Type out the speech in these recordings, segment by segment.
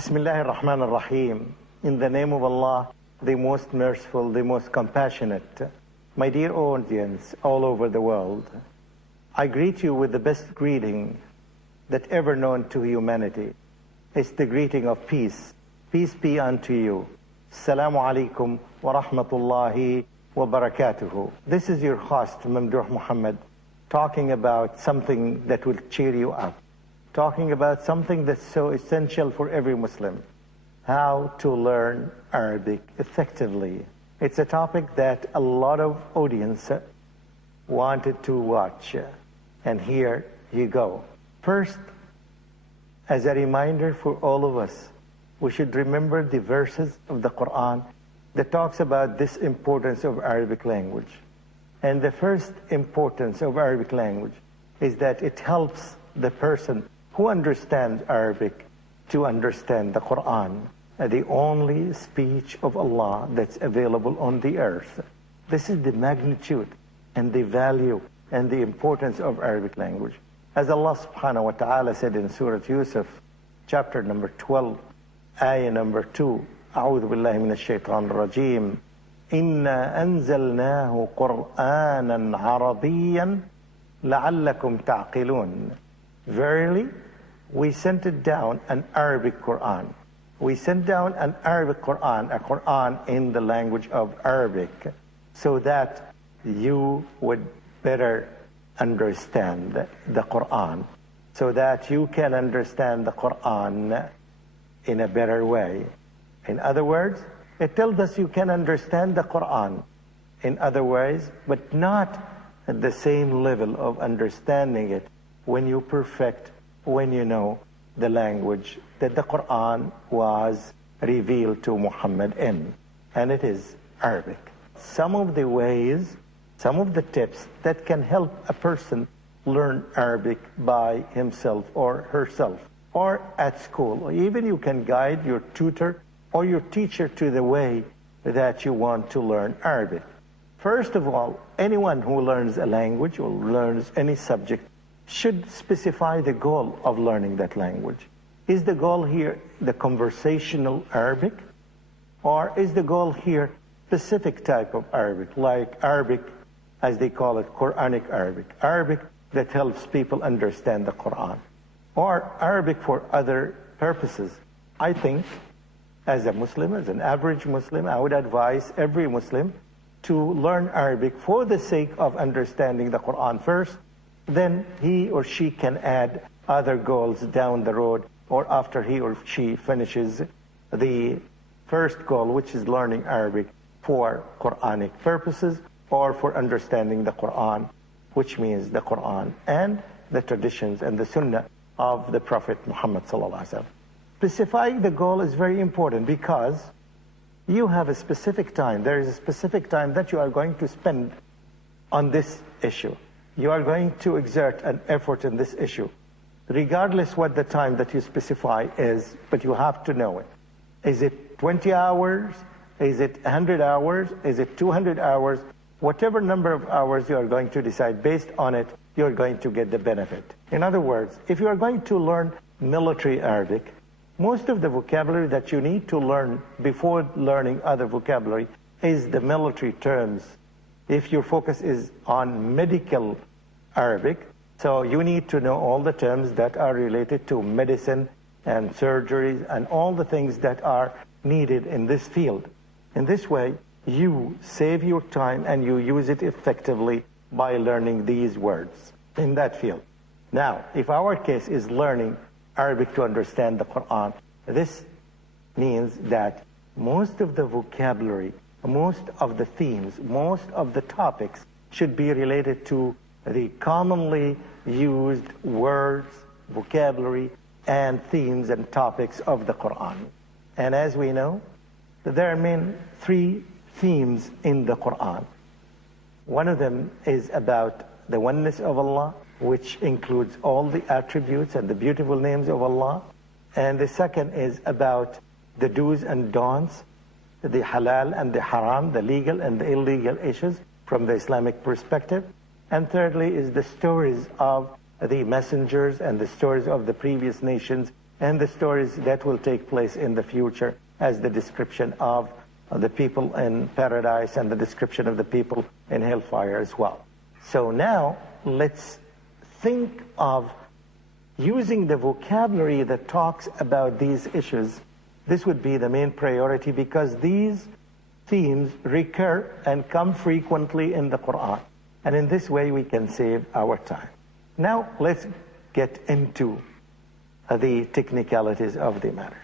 Bismillahir Rahmanir Rahim. In the name of Allah, the most merciful, the most compassionate. My dear audience all over the world, I greet you with the best greeting that ever known to humanity. It's the greeting of peace. Peace be unto you. Assalamu alaikum wa rahmatullahi wa barakatuhu. This is your host, Mamdouh Muhammad, talking about something that will cheer you up. Talking about something that's so essential for every Muslim. How to learn Arabic effectively. It's a topic that a lot of audience wanted to watch. And here you go. First, as a reminder for all of us, we should remember the verses of the Quran that talks about this importance of Arabic language. And the first importance of Arabic language is that it helps the person who understands Arabic to understand the Quran, the only speech of Allah that's available on the earth. This is the magnitude and the value and the importance of Arabic language. As Allah subhanahu wa ta'ala said in Surah Yusuf, chapter number 12, ayah number 2, أعوذ بالله من الشيطان الرجيم إنا أنزلناه قرآنا عربيا لعلكم تعقلون. Verily, we sent it down an Arabic Quran. We sent down an Arabic Quran, a Quran in the language of Arabic, so that you would better understand the Quran, so that you can understand the Quran in a better way. In other words, it tells us you can understand the Quran in other ways, but not at the same level of understanding it when you perfect, when you know the language that the Quran was revealed to Muhammad in, and it is Arabic. Some of the ways, some of the tips that can help a person learn Arabic by himself or herself, or at school, or even you can guide your tutor or your teacher to the way that you want to learn Arabic. First of all, anyone who learns a language or learns any subject should specify the goal of learning that language. Is the goal here the conversational Arabic? Or is the goal here specific type of Arabic, like Arabic, as they call it, Quranic Arabic, Arabic that helps people understand the Quran, or Arabic for other purposes? I think, as a Muslim, as an average Muslim, I would advise every Muslim to learn Arabic for the sake of understanding the Quran first. Then he or she can add other goals down the road, or after he or she finishes the first goal, which is learning Arabic for Quranic purposes or for understanding the Quran, which means the Quran and the traditions and the Sunnah of the Prophet Muhammad sallallahu alaihi wasallam. Specifying the goal is very important because you have a specific time. There is a specific time that you are going to spend on this issue. You are going to exert an effort in this issue, regardless what the time that you specify is, but you have to know it. Is it 20 hours? Is it 100 hours? Is it 200 hours? Whatever number of hours you are going to decide, based on it, you are going to get the benefit. In other words, if you are going to learn military Arabic, most of the vocabulary that you need to learn before learning other vocabulary is the military terms. If your focus is on medical Arabic, so you need to know all the terms that are related to medicine and surgeries and all the things that are needed in this field. In this way, you save your time and you use it effectively by learning these words in that field. Now, if our case is learning Arabic to understand the Quran, this means that most of the vocabulary, most of the themes, most of the topics should be related to the commonly used words, vocabulary, and themes and topics of the Quran. And as we know, there are three themes in the Quran. One of them is about the oneness of Allah, which includes all the attributes and the beautiful names of Allah. And the second is about the do's and don'ts, the halal and the haram, the legal and the illegal issues from the Islamic perspective. And thirdly is the stories of the messengers and the stories of the previous nations and the stories that will take place in the future, as the description of the people in paradise and the description of the people in hellfire as well. So now let's think of using the vocabulary that talks about these issues. This would be the main priority because these themes recur and come frequently in the Quran. And in this way we can save our time. Now let's get into the technicalities of the matter.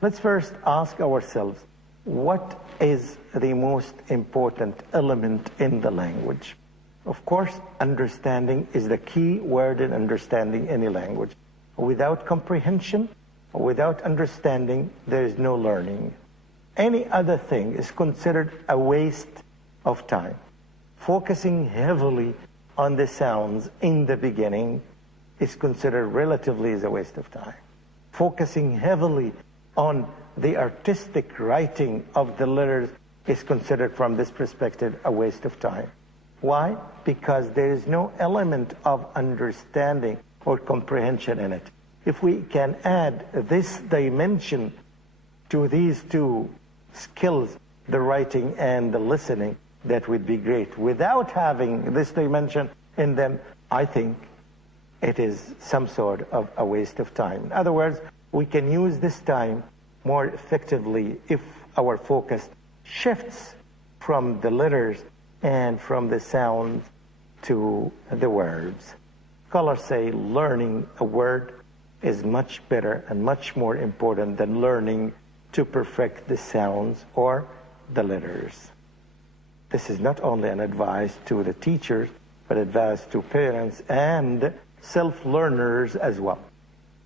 Let's first ask ourselves, what is the most important element in the language? Of course, understanding is the key word in understanding any language. Without comprehension, without understanding, there is no learning. Any other thing is considered a waste of time. Focusing heavily on the sounds in the beginning is considered relatively as a waste of time. Focusing heavily on the artistic writing of the letters is considered from this perspective a waste of time. Why? Because there is no element of understanding or comprehension in it. If we can add this dimension to these two skills, the writing and the listening, that would be great. Without having this dimension in them, I think it is some sort of a waste of time. In other words, we can use this time more effectively if our focus shifts from the letters and from the sounds to the words. Scholars say learning a word is much better and much more important than learning to perfect the sounds or the letters. This is not only an advice to the teachers, but advice to parents and self-learners as well.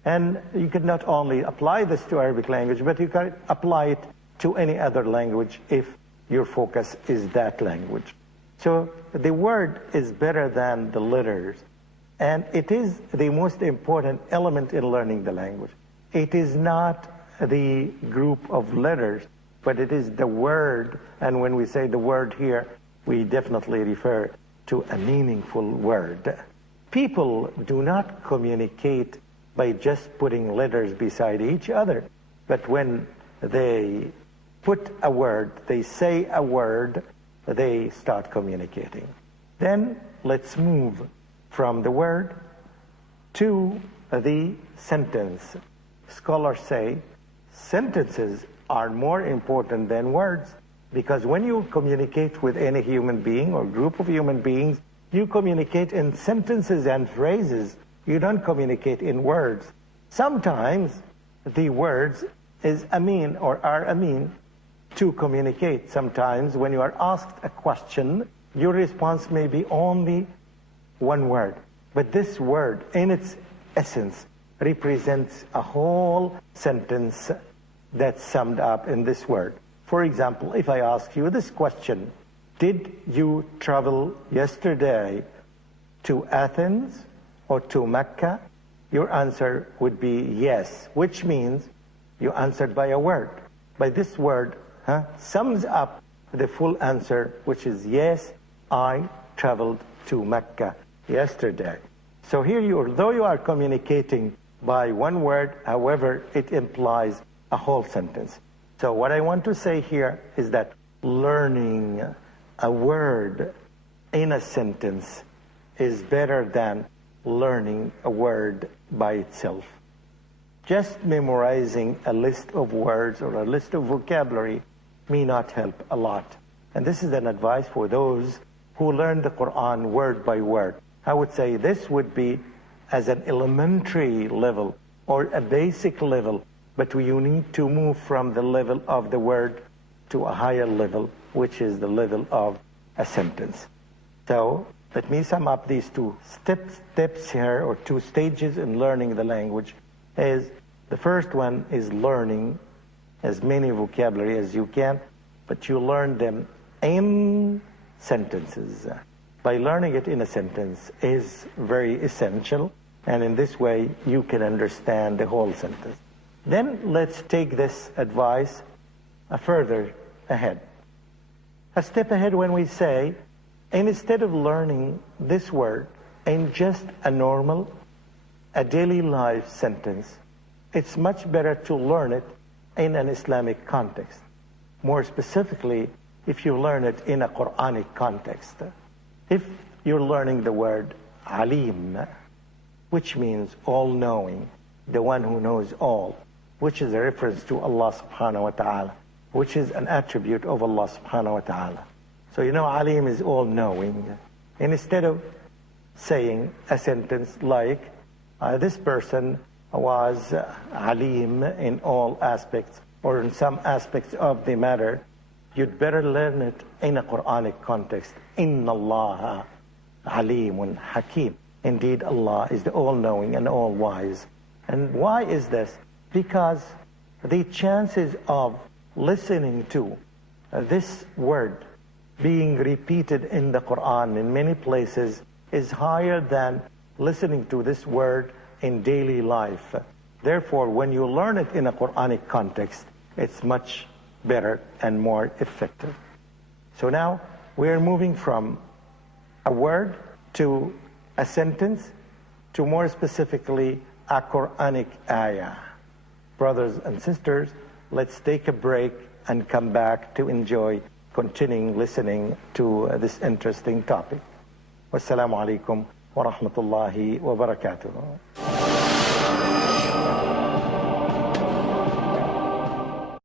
And you could not only apply this to Arabic language, but you can apply it to any other language if your focus is that language. So the word is better than the letters, and it is the most important element in learning the language. It is not the group of letters, but it is the word, and when we say the word here, we definitely refer to a meaningful word. People do not communicate by just putting letters beside each other, but when they put a word, they say a word, they start communicating. Then let's move from the word to the sentence. Scholars say sentences are more important than words, because when you communicate with any human being or group of human beings, you communicate in sentences and phrases. You don't communicate in words. Sometimes the words is a mean or are a mean to communicate. Sometimes when you are asked a question, your response may be only one word. But this word, in its essence, represents a whole sentence that's summed up in this word. For example, if I ask you this question, did you travel yesterday to Athens or to Mecca? Your answer would be yes, which means you answered by a word. By this word sums up the full answer, which is yes, I traveled to Mecca yesterday. So here although you are communicating by one word, however, it implies a whole sentence. So what I want to say here is that learning a word in a sentence is better than learning a word by itself. Just memorizing a list of words or a list of vocabulary may not help a lot. And this is an advice for those who learn the Quran word by word. I would say this would be as an elementary level or a basic level, but you need to move from the level of the word to a higher level, which is the level of a sentence. So let me sum up these two steps here, or two stages in learning the language. Is the first one is learning as many vocabulary as you can, but you learn them in sentences. By learning it in a sentence is very essential, and in this way you can understand the whole sentence. Then let's take this advice further ahead. A step ahead when we say, instead of learning this word in just a normal, a daily life sentence, it's much better to learn it in an Islamic context. More specifically, if you learn it in a Quranic context. If you're learning the word Alim, which means all-knowing, the one who knows all, which is a reference to Allah subhanahu wa ta'ala, which is an attribute of Allah subhanahu wa ta'ala. So you know Alim is all-knowing. And instead of saying a sentence like, this person was Alim in all aspects, or in some aspects of the matter, you'd better learn it in a Quranic context. Inna Allah Alimun Hakim. Indeed, Allah is the all-knowing and all-wise. And why is this? Because the chances of listening to this word being repeated in the Quran in many places is higher than listening to this word in daily life. Therefore, when you learn it in a Quranic context, it's much better and more effective. So now we're moving from a word to a sentence to more specifically a Quranic ayah. Brothers and sisters, let's take a break and come back to enjoy continuing listening to this interesting topic. Wassalamu alaikum wa rahmatullahi wa barakatuh.